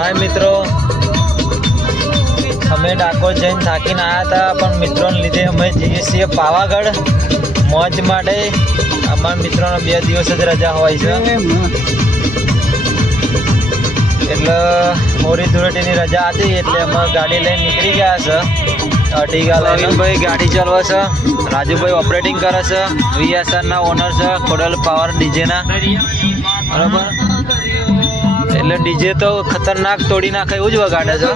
हाय मित्रों, અમે ડાકોર જઈને થાકીને આવ્યા હતા, પણ મિત્રોને લીધે અમે જઈએ છીએ પાવાગઢ મોજ માટે. અમારા મિત્રોનો 2 દિવસ જ રજા હોય છે, એટલે હોળી ધૂળેટીની રજા હતી એટલે અમે ગાડી લઈને નીકળી ગયા છે. અટીગા લઈને ગાડી ચલાવે છે, રાજુભાઈ ઓપરેટિંગ કરે છે, VSRના ઓનર છે, ખોડલ પાવર ડીજેના. બરાબર, એટલે ડીજે તો ખતરનાક તોડી નાખે એવું જ વગાડે છે.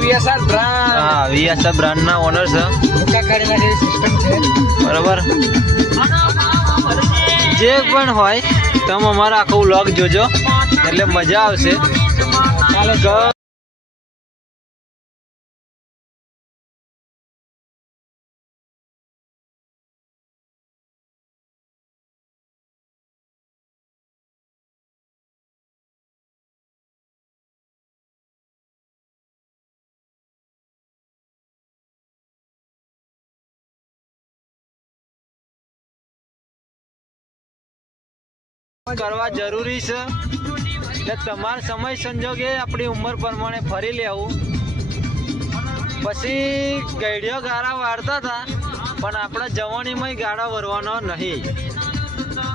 હા, VSR બ્રાન્ડના ઓનર છે. બરાબર, જે પણ હોય તમે અમારા આખો વ્લોગ જોજો એટલે મજા આવશે. કરવા જરૂરી છે એટલે તમારા સમય સંજોગે આપણી ઉંમર પ્રમાણે ફરી લેવું. પછી ગઈડિયો ગાળા વાળતા હતા, પણ આપણા જવાનીમાં ગાળા વરવાનો નહીં,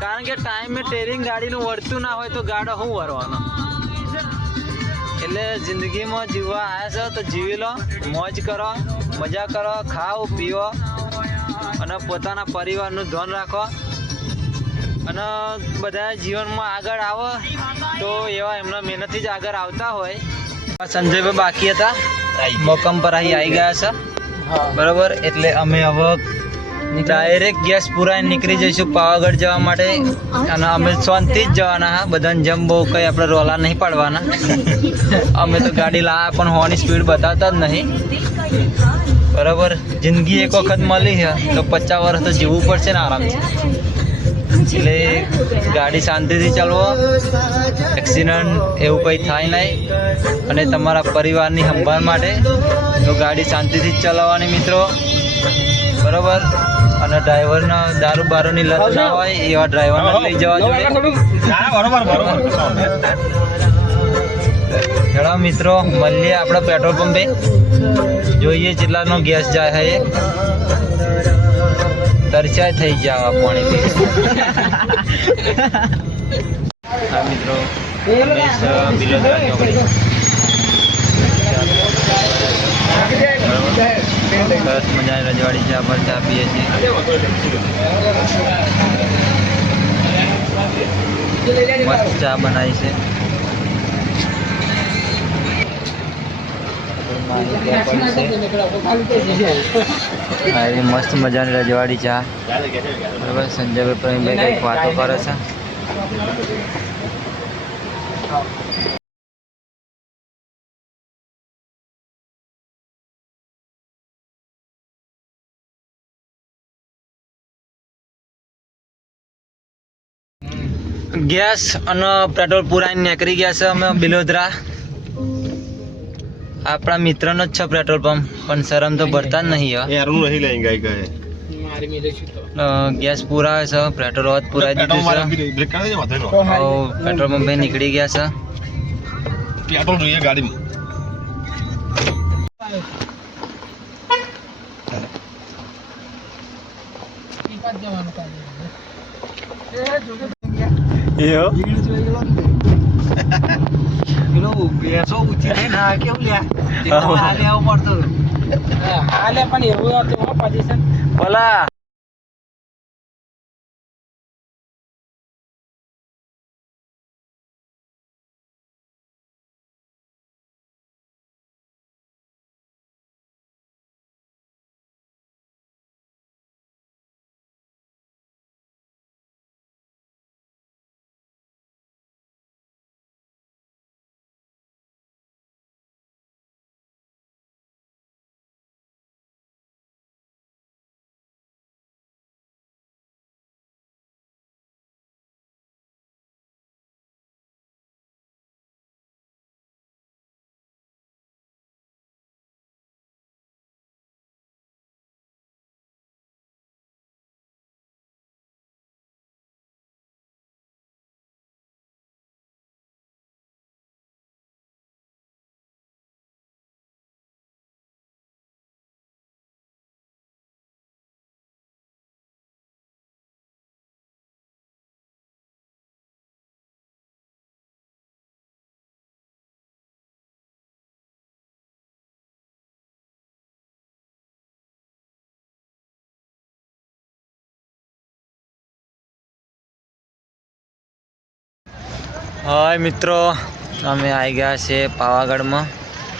કારણ કે ટાઈમે ટેરિંગ ગાડીનું વળતું ના હોય તો ગાડો શું વરવાનો. એટલે જિંદગીમાં જીવવા આવ્યા છો તો જીવી લો, મોજ કરો, મજા કરો, ખાઓ પીઓ અને પોતાના પરિવારનું ધ્યાન રાખો. અને બધા જીવનમાં આગળ આવો તો એવા એમના મહેનતથી જ આગળ આવતા હોય. સંજયભાઈ બાકી હતા, મોકમ પર આવી ગયા છે. બરાબર, એટલે અમે હવે ડાયરેક્ટ ગેસ પુરાઈને નીકળી જઈશું પાવાગઢ જવા માટે. અને અમે શાંતિ જ જવાના હા, બધાને જેમ બહુ કંઈ આપણે રોલા નહીં પાડવાના. અમે તો ગાડી લાવ્યા પણ હોવાની સ્પીડ બતાવતા જ નહીં. બરાબર, જિંદગી એક વખત મળી છે તો 50 વર્ષ તો જીવવું પડશે ને આરામથી. એટલે ગાડી શાંતિથી ચાલવો, એક્સિડન્ટ એવું કંઈ થાય નહીં. અને તમારા પરિવારની સંભાળ માટે તો ગાડી શાંતિથી જ ચલાવવાની મિત્રો. બરાબર, અને ડ્રાઈવરને દારૂ બારૂની લત ના હોય એવા ડ્રાઈવરને લઈ જવા જોઈએ. હેડો મિત્રો, મળીએ આપણા પેટ્રોલ પંપે, જોઈએ જેટલાનો ગેસ જાય છે. તરચાય થઈ ગયા પાણી. હા મિત્રો, બિલોદરા ચોકડી સરસ મજાની રજવાડી ચા પર ચા પીએ છીએ. મસ્ત ચા બનાવી છે. મસ્ત મજાની રજવાડી ચા. બરાબર, સંજયભાઈ પ્રવીણભાઈ કંઈક વાતો કરે છે. ગેસ અને પેટ્રોલ પુરાઈને નીકળી ગયા છે અમે બિલોદરા. આપણા મિત્રનો જ છે પેટ્રોલ પંપ, પણ શરમ તો ભરતા જ નહીં. ગેસ પુરાવે છે, પેટ્રોલ જ પુરાઈ દીધું છે. પેટ્રોલ પંપે નીકળી ગયા છે. પેટ્રોલ જોઈએ ગાડીમાં. બેસો ઊંચી નહીં ના કેવું લે હાલે આવું પડતું હાલે, પણ એવું પોઝિશન બોલા. હાય મિત્રો, અમે આવી ગયા છે પાવાગઢમાં.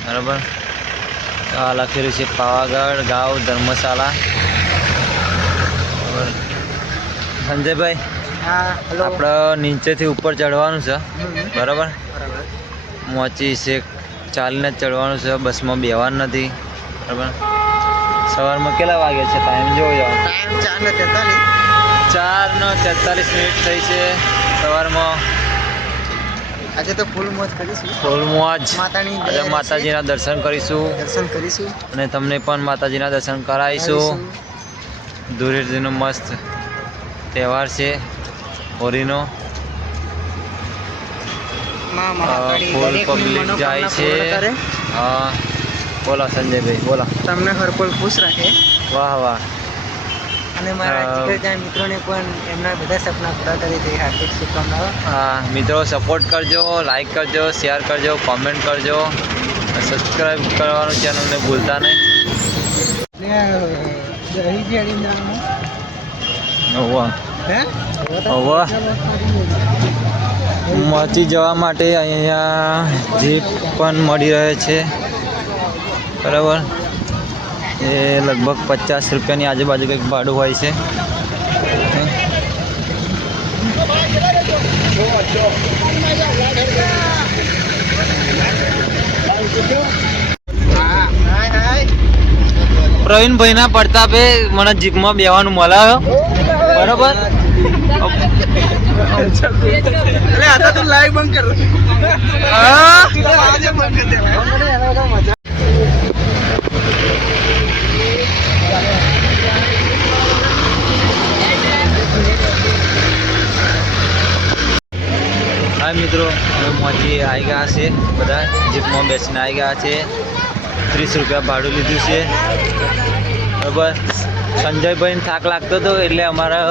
બરાબર, આ લખેલું છે પાવાગઢ ગાંવ ધર્મશાળા. બરાબર સંજયભાઈ, આપણે નીચેથી ઉપર ચડવાનું છે. બરાબર, મોચી છે ચાલીને જ ચડવાનું છે, બસમાં બેવાનું નથી. બરાબર, સવારમાં કેટલા વાગે છે? ટાઈમ જોવો જાઓ. ટાઈમ 4:43 થઈ છે સવારમાં. આજે તો ફૂલ મોજ કરીશું. ફૂલ મોજ. આજે માતાજીના દર્શન કરીશું અને તમને પણ માતાજીના દર્શન કરાવીશું. ધૂળેટીનો મસ્ત તહેવાર છે હોળીનો. ફૂલ પબ્લિક જાય છે. હા બોલો સંજયભાઈ, બોલો. તમને હરપળ ખુશ રાખે. વાહ વાહ. અને મારા જીગરજાન મિત્રોને પણ એમના બધા સપના પૂરા કરી દે. હાર્દિક શુભકામનાઓ. હા મિત્રો, સપોર્ટ કરજો, લાઈક કરજો, શેર કરજો, કોમેન્ટ કરજો, સબસ્ક્રાઈબ કરવાનું ચેનલને ભૂલતા નહીં. પહોંચી જવા માટે અહીંયા જીપ પણ મળી રહે છે. બરાબર, એ લગભગ 50 રૂપિયાની આજુબાજુ કંઈક ભાડું હોય છે. પ્રવીણભાઈના પ્રતાપે મને જીપમાં બેવાનું મળે. બરાબર, હા મિત્રો, હવે મોચી આવી ગયા છે. બધા જીપમાં બેસીને આવી ગયા છે. 30 રૂપિયા ભાડું લીધું છે. બરાબર, સંજયભાઈને થાક લાગતો હતો એટલે અમારા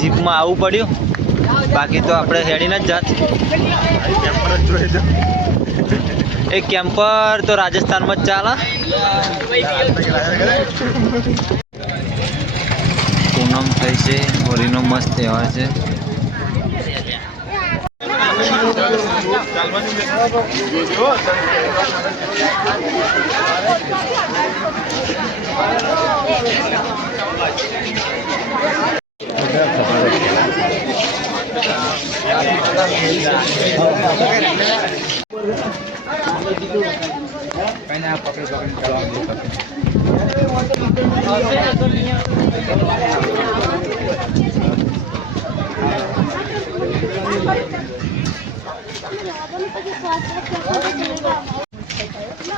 જીપમાં આવવું પડ્યું. બાકી તો આપણે હેડીને જ જાત. એક કેમ્પર તો રાજસ્થાનમાં જ ચાલે. પૂનમ થઈ છે, હોળીનો મસ્ત તહેવાર છે.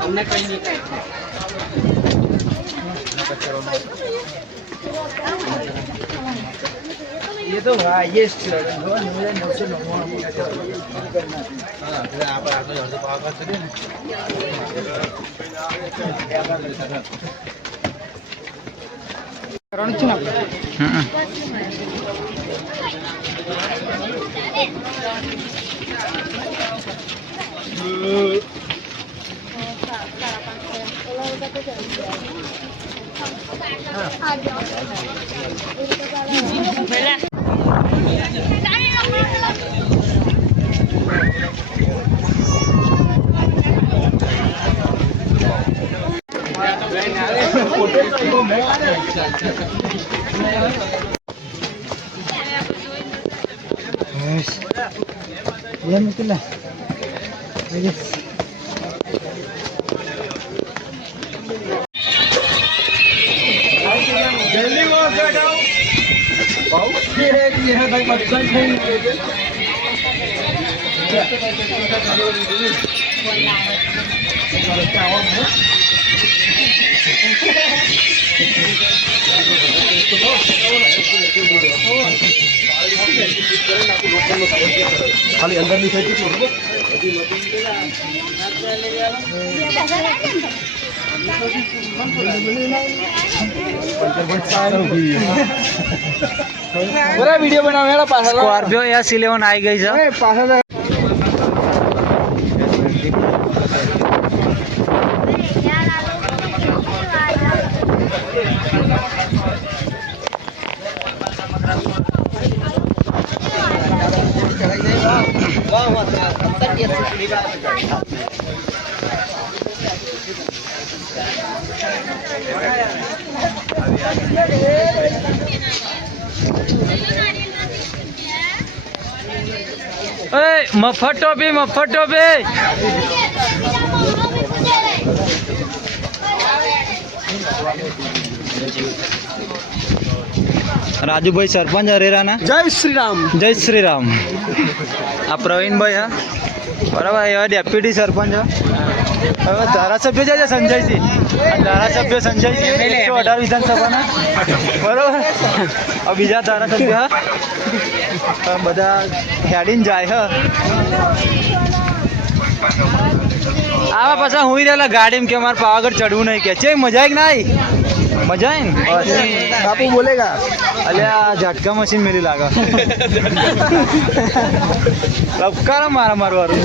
અમને કઈ નહીં. ये तो हाईएस्ट है 5 સ્કોર્પિયો S11 આવી ગઈ છે. મફત ટોપી મફત ટોપી. રાજુભાઈ સરપંચ અરેરાના. જય શ્રી રામ. જય શ્રી રામ. આ પ્રવીણભાઈ હા બરાબર, એવા ડેપ્યુટી સરપંચ હવે ધારાસભ્ય છે સંજયસિંહ. આ ધારાસભ્ય સંજયસિંહ 118 વિધાનસભાના બરાબર. બીજા ધારાસભ્ય હા બધા હેડીને જાય હ. આવા પાછા હું રહેલા ગાડીમાં કે મારે પાવાગઢ ચડવું નહીં કે છે. મજા આવી કે ના આવી? મજા આવી ને? બાપુ બોલેગા. અલ્યા ઝટકા મશીન મેલી લાગે. લપકારા મારવાનું.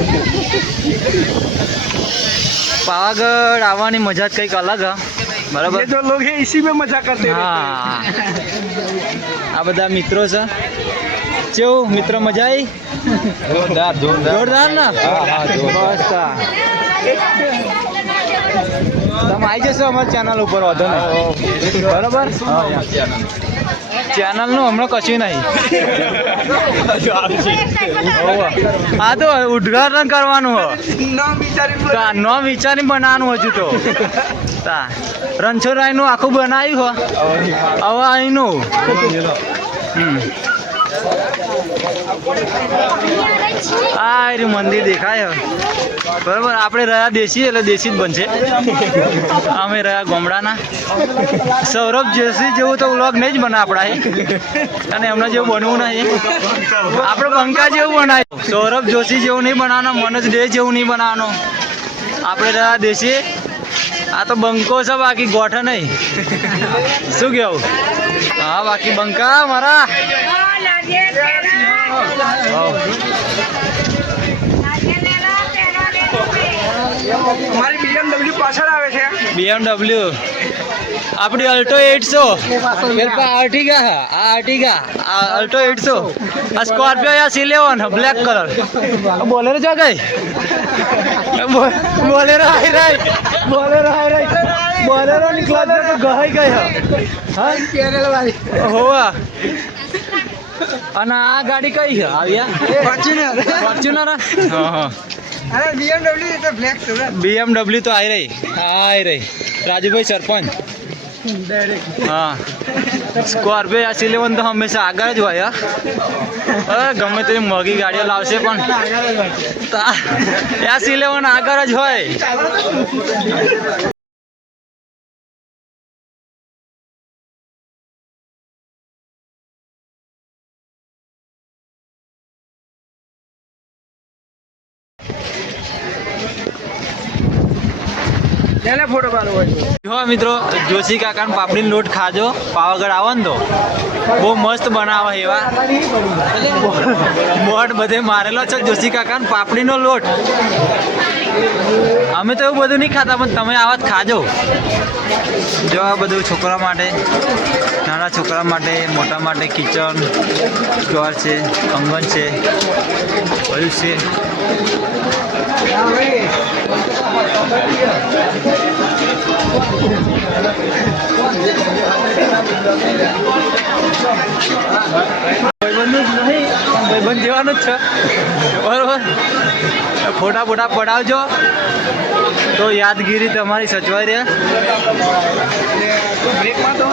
પાવાગઢ આવવાની મજા જ કંઈક અલગ હ બરાબર. ये तो लोग हैं इसी में मजा करते हैं. હા આ બધા મિત્રો છે. કેવું મિત્ર મજા આવી? જોરદાર ને? બસ તા. તમે આવી જશો અમારી ચેનલ ઉપર, વાંધો નહીં બરાબર. ચેનલ નું હમણાં કશું નહીં. હા તો ઉદ્ઘાટન કરવાનું હો. ન વિચારી બનાવવાનું હજુ તો. રણછોડરાય નું આખું બનાવ્યું હો હવે અહીંનું. આ એ મંદિર દેખાય બરાબર. આપણે રહ્યા દેશી એટલે દેશી જ બનશે. અમે રહ્યા ગામડાના. સૌરભ જોશી જેવું તો વ્લોગ નહીં જ બને આપણા, અને એમને જેવું બનવું નહીં. આપણે બંકા જેવું બનાવ્યું. સૌરભ જોશી જેવું નહીં બનાવવાનું, મનોજ ડે જેવું નહીં બનાવવાનું. આપણે રહ્યા દેશી. આ તો બંકો છે, બાકી ગોઠ નહીં. શું કેવું? હા બાકી બંકા મારા. हमारी BMW पाछड़ आवे છે. BMW આપણી અલ્ટો 800 આર્ટિગા. આ આર્ટિગા અલ્ટો 800. આ સ્કોર્પિયો યા C11 બ્લેક કલર. બોલેરો જો ગઈ. બોલેરો હાઈ રાઈ. બોલેરો નીકળા તો ગઈ હા પેરેલ વાળી. હોવા. અને આ ગાડી કઈ છે? આવ્યા ફોર્ચ્યુનર. હા અરે BMW તો બ્લેક છે. BMW તો આવી રહી. રાજુભાઈ સરપંચ. હા સ્કોર્પિયો આ C11 તો હંમેશા આગળ જ હોય. ગમે તેવી મોંઘી ગાડીઓ લાવશે પણ આ C11 આગળ જ હોય. લેને ફોટો પાડો હોય. જો મિત્રો જોશી કાકા પાપડીનો લોટ ખાજો. પાવાગઢ આવો ને તો બહુ મસ્ત બનાવે એવા બોર્ડ બધે મારેલો છે. જોશી કાકા પાપડીનો લોટ. અમે તો એવું બધું નહીં ખાતા, પણ તમે આવા જ ખાજો. જો આ બધું છોકરા માટે, નાના છોકરા માટે, મોટા માટે કિચન ચોર છે, અંગન છે, બધું છે. ભાઈબંધ જેવાનું જ છે બરોબર. ફોટા પડાવજો તો યાદગીરી તમારી સચવાઈ રહે. બ્રેકમાં તો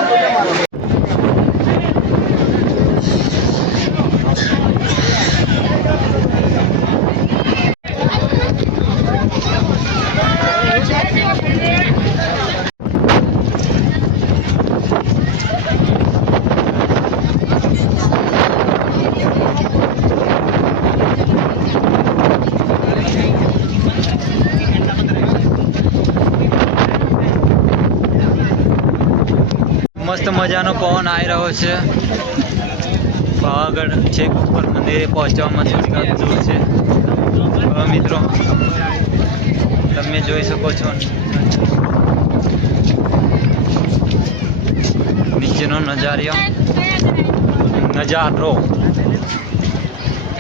મસ્ત મજાનો પવન આવી રહ્યો છે. પાવાગઢ છેક ઉપર મંદિરે પહોંચવામાં થોડીક દૂર છે. હવે મિત્રો તમે જોઈ શકો છો નીચેનો નજારો.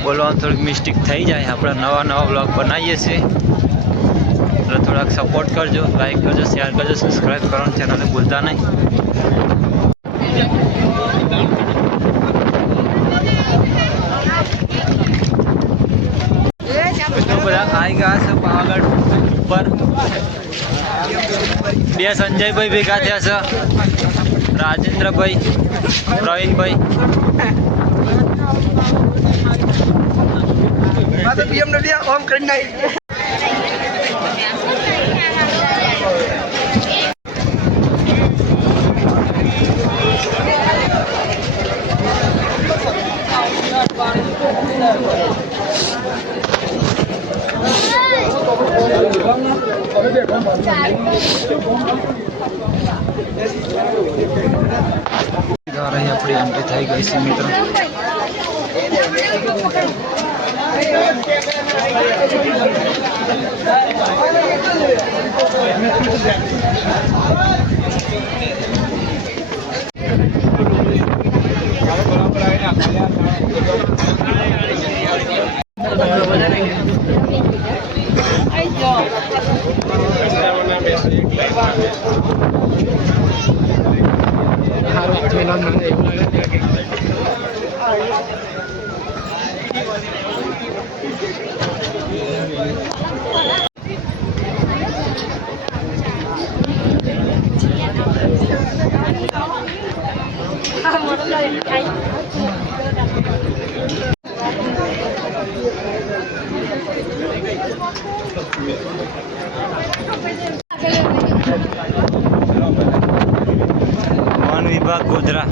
બોલવામાં થોડીક મિસ્ટેક થઈ જાય. આપણે નવા બ્લોગ બનાવીએ છીએ. થોડાક સપોર્ટ કરજો, લાઈક કરજો, શેર કરજો, સબસ્ક્રાઈબ કરવાનું ચેનલને ભૂલતા નહીં. મિત્રો બધા આવી ગયા છે પાવાગઢ ઉપર. બે સંજયભાઈ ભેગા થયા છે, રાજેન્દ્રભાઈ, પ્રવીણભાઈ. BMW ઓમ કરી નાખી. આપણી એન્ટ્રી થઈ ગઈ છે મિત્રો. વન વિભાગ ગોધરા.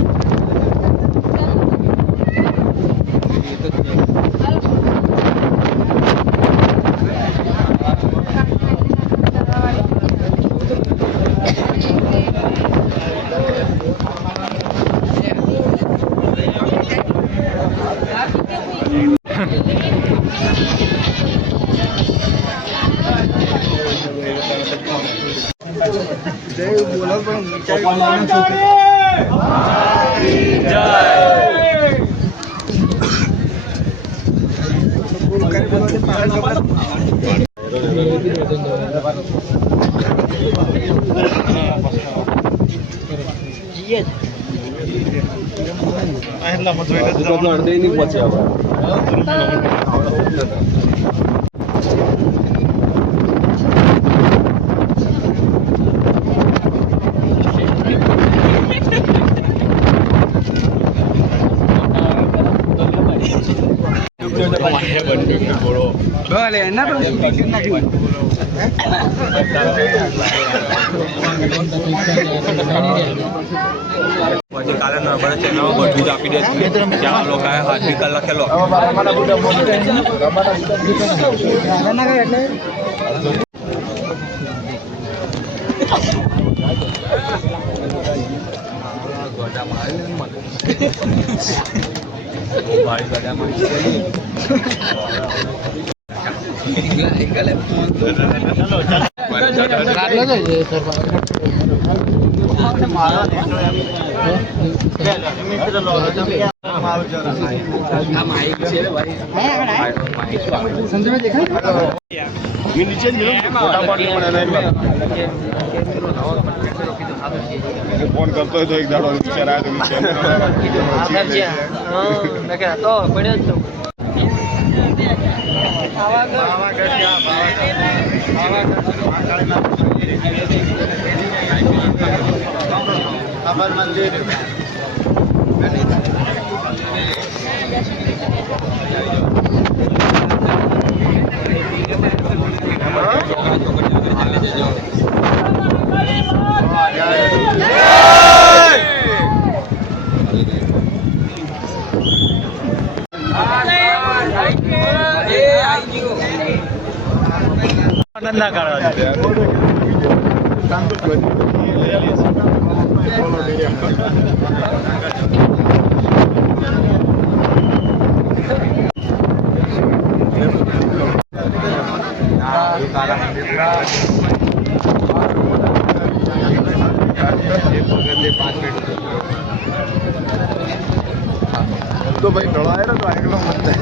ભલે એના પર ટિકિટ નાખી. પછી કાલે નંબર ચેનલ બધું જ આપી દે છે. ત્યાં લોકોએ આર્ટિકલ લખેલો. ફોન કરતો હોય તો એક દાડો વિચાર આવે તો ના કાઢવા तो भाई डराए ना तो आएगा मत है.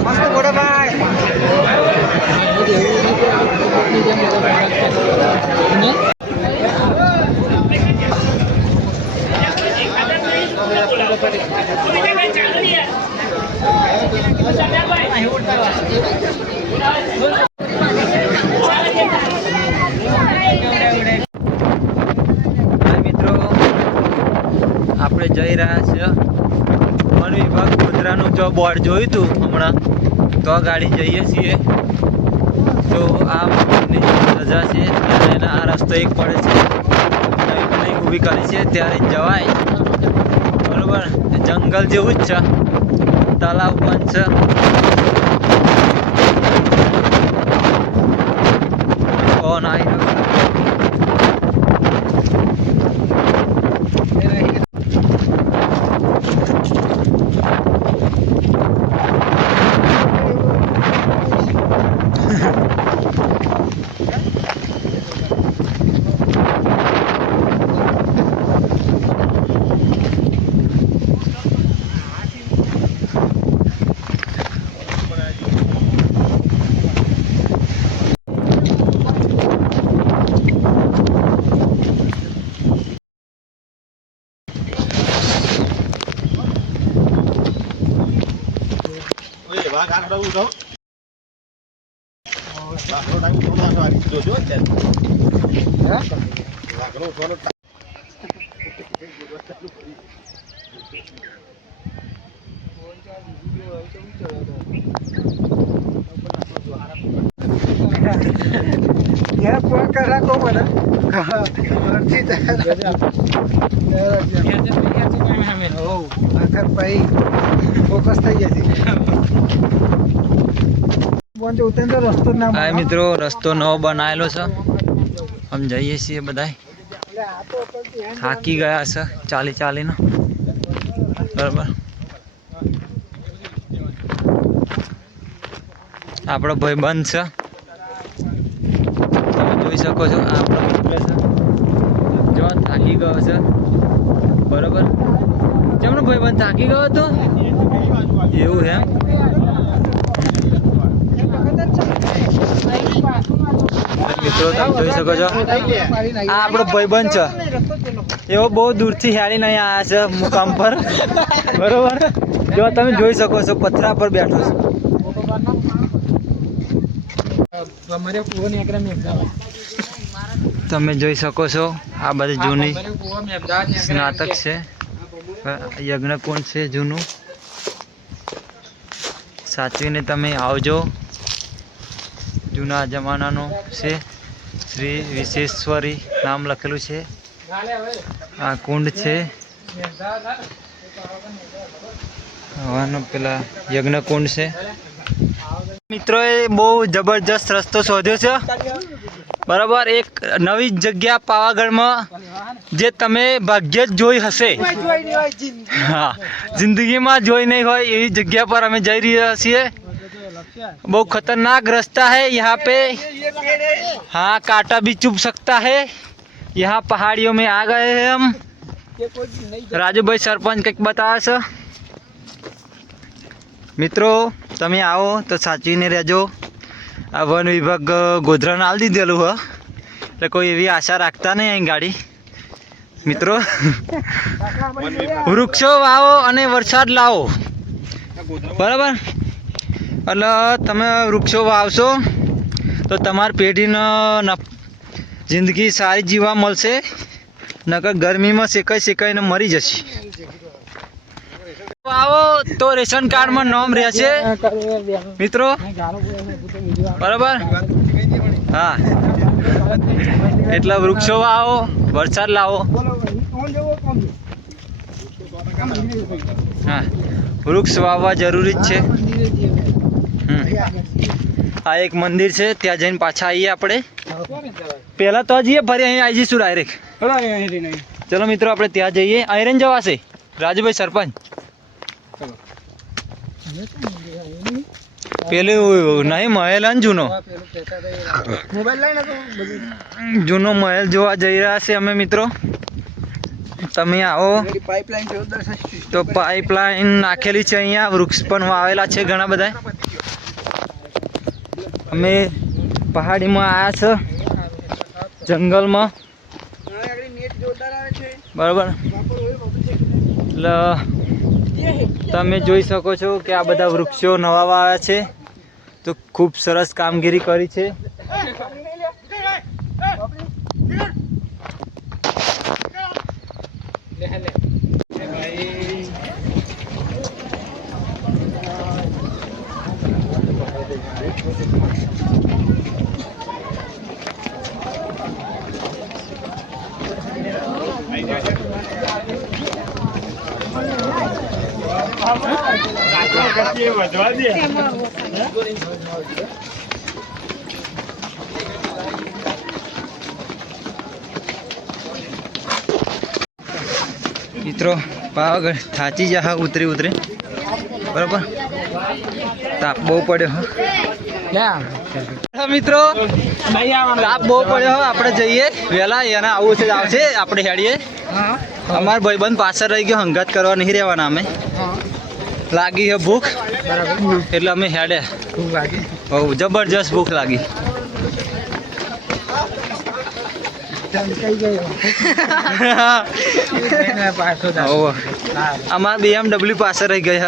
મસ્ત મોટા ભાઈ મિત્રો આપણે જઈ રહ્યા છીએ વન વિભાગ ગોધરાનું જો બોર્ડ જોયું હતું હમણાં તો આ ગાડી જઈએ છીએ તો આ ની રજા છે ત્યારે એના આ રસ્તો એક પડે છે નહીં ઊભી કરી છે ત્યારે જવાય બરોબર જંગલ જેવું જ છે તળાવ પણ છે ફોન આવી રહ્યો યાર ફોન કર રાખો મને ઘરથી આખર ભાઈ ફોકસ થઈ જશે બોંજો ઉતેન તો રસ્તો ના હા મિત્રો રસ્તો નવો બનાવેલો છે આમ જઈએ છીએ બધાય થાકી ગયા છે ચાલીને બરાબર આપણો ભાઈબંધ છે તમે જોઈ શકો છો આ આપણો મિત્ર છે જો થાકી ગયો છે બરાબર કેમનો ભાઈબંધ થાકી ગયો હતો એવું છે મિત્રો તમે જોઈ શકો છો આ આપણો ભાઈબંધ છે એવો બહુ દૂરથી હેરીને અહીંયા આવ્યા છે મુકામ પર બરોબર જો તમે જોઈ શકો છો પથરા પર બેઠો છે તમે જોઈ શકો છો આ બધી જૂની સ્નાતક છે યજ્ઞકુંડ છે જૂનું સાચવીને તમે આવજો જૂના જમાનાનું છે શ્રી વિશ્વેશ્વરી નામ લખેલું છે આ કુંડ છે હવાનો પેલા યજ્ઞકુંડ છે મિત્રોએ બહુ જબરજસ્ત રસ્તો શોધ્યો છે બરાબર એક નવી જગ્યા પાવાગઢમાં જે તમે ભાગ્યે જ જોઈ હશે હા જિંદગીમાં જોઈ નહીં હોય એવી જગ્યા પર અમે જઈ રહ્યા છીએ बहुत खतरनाक रास्ता है यहाँ पे हाँ कांटा भी चुभ सकता है यहाँ पहाड़ियों में आ गए हैं हम राजू भाई सरपंच કંઈક બતાવે છે મિત્રો તમે આવો તો સાચવીને રહેજો આ વન વિભાગ ગોધરાને આલ દીધેલું હ એટલે કોઈ એવી આશા રાખતા નહીં અહીં ગાડી મિત્રો વૃક્ષો વાવો અને વરસાદ લાવો બરાબર એટલે તમે વૃક્ષો વાવશો તો તમારી પેઢીને જિંદગી સારી જીવવા મળશે નકર ગરમીમાં શેકાઈને મરી જશે. આવો તો રેશન કાર્ડમાં નામ રહેશે મિત્રો, બરાબર? હા, એટલા વૃક્ષો વાવો, વરસાદ લાવો. હા, વૃક્ષ વાવવા જરૂરી જ છે. આ એક મંદિર છે, ત્યાં જઈને પાછા આવીએ આપણે. પહેલા તો જઈએ, ફરી અહીં આવી જઈશું ડાયરેક્ટ. ચલો મિત્રો, આપણે ત્યાં જઈએ. આયરન જવાશે રાજુભાઈ સરપંચ. પેલું નહીં મહેલ ને જૂનો જૂનો મહેલ જોવા જઈ રહ્યા છે અમે મિત્રો. તમે આવો તો પાઇપલાઇન નાખેલી છે અહીંયા. વૃક્ષ પણ વાવેલા છે ઘણા બધા. અમે પહાડીમાં આવ્યા છે, જંગલમાં, બરાબર? એટલે તમે જોઈ શકો છો કે આ બધા વૃક્ષો નવા વાવ્યા છે, તો ખૂબ સરસ કામગીરી કરી છે. મિત્રો પાવાગઢ થાચી જા ઉતરી બરાબર. તાપ બહુ પડ્યો મિત્રો, તાપ બહુ પડ્યો. આપણે જઈએ વહેલા, એના આવું છે આવશે, આપણે હેડીએ. અમારા ભાઈબંધ પાછળ રહી ગયો, હંગાત કરવા નહીં રહેવાના. અમે લાગી છે ભૂખ, એટલે અમે હેડે. બહુ જબરજસ્ત ભૂખ લાગી. અમારા BMW પાછળ રહી ગઈ.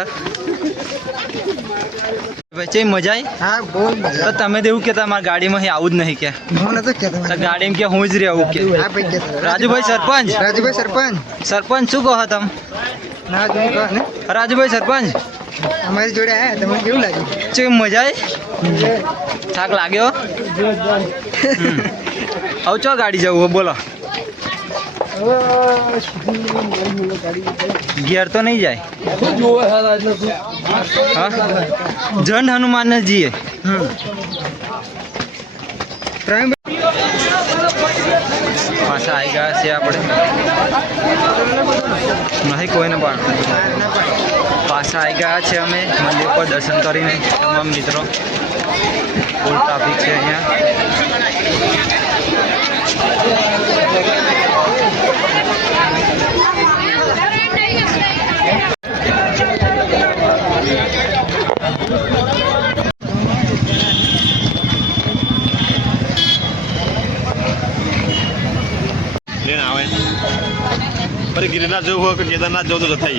વચ્ચે મજા આવી. હા, બહુ મજા. તો તમે તો એવું કહેતા અમારા ગાડીમાં આવું જ નહીં કે ગાડીમાં કે હું જ રહેવું કે. રાજુભાઈ સરપંચ સરપંચ શું કહો તમે? રાજુભાઈ સરપંચ અમારી જોડે આયા, તમને કેવું લાગ્યું? શું મજા આવી? થાક લાગ્યો? હવે ચો ગાડી જવું બોલો? ઘેર તો નહીં જાય. જન હનુમાન ને જઈએ. પાછા આવી ગયા છે આપણે. નહીં કોઈને પણ પાછા આવી ગયા છે અમે મંદિર પર દર્શન કરીને. તમામ મિત્રો, ફૂલ ટ્રાફિક છે અહીંયા. આવે. ફરી ગિરનાર જવું હોય કે કેદારનાથ જવું તો જતા